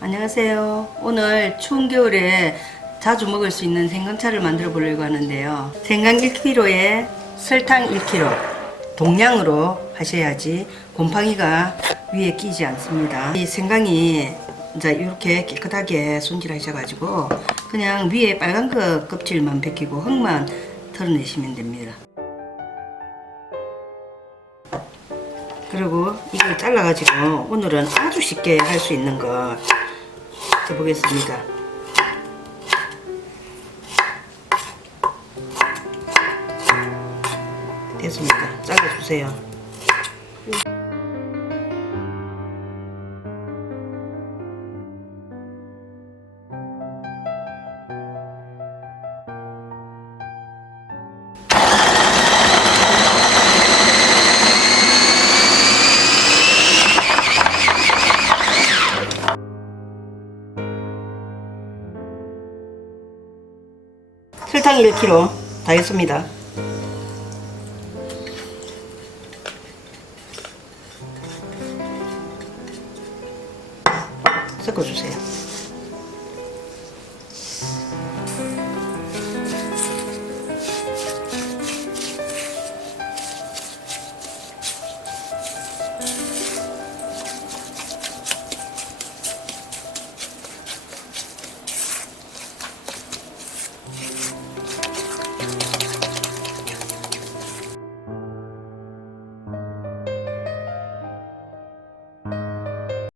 안녕하세요. 오늘 추운 겨울에 자주 먹을 수 있는 생강차를 만들어 보려고 하는데요. 생강 1kg에 설탕 1kg 동량으로 하셔야지 곰팡이가 위에 끼지 않습니다. 이 생강이 이제 이렇게 깨끗하게 손질하셔가지고 그냥 위에 빨간 거 껍질만 벗기고 흙만 털어내시면 됩니다. 그리고 이걸 잘라가지고 오늘은 아주 쉽게 할 수 있는 거 해보겠습니다. 됐습니다. 잘라주세요. 설탕 1kg 다 했습니다. 섞어주세요.